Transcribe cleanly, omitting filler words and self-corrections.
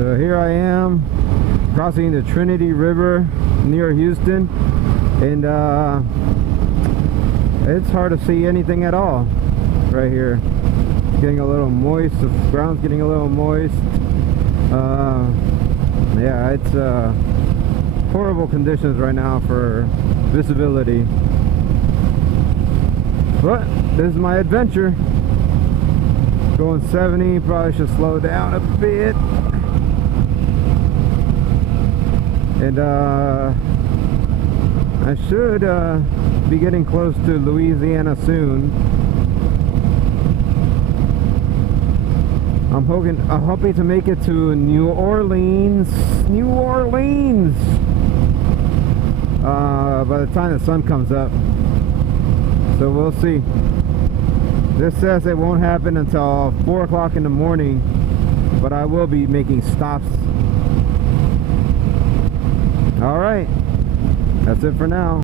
So here I am crossing the Trinity River near Houston, and it's hard to see anything at all right here. It's getting a little moist, the ground's getting a little moist. Yeah, it's horrible conditions right now for visibility, but this is my adventure. Going 70, probably should slow down a bit. And I should be getting close to Louisiana soon. I'm hoping to make it to New Orleans. By the time the sun comes up. So we'll see. This says it won't happen until 4 o'clock in the morning, but I will be making stops. Alright, that's it for now.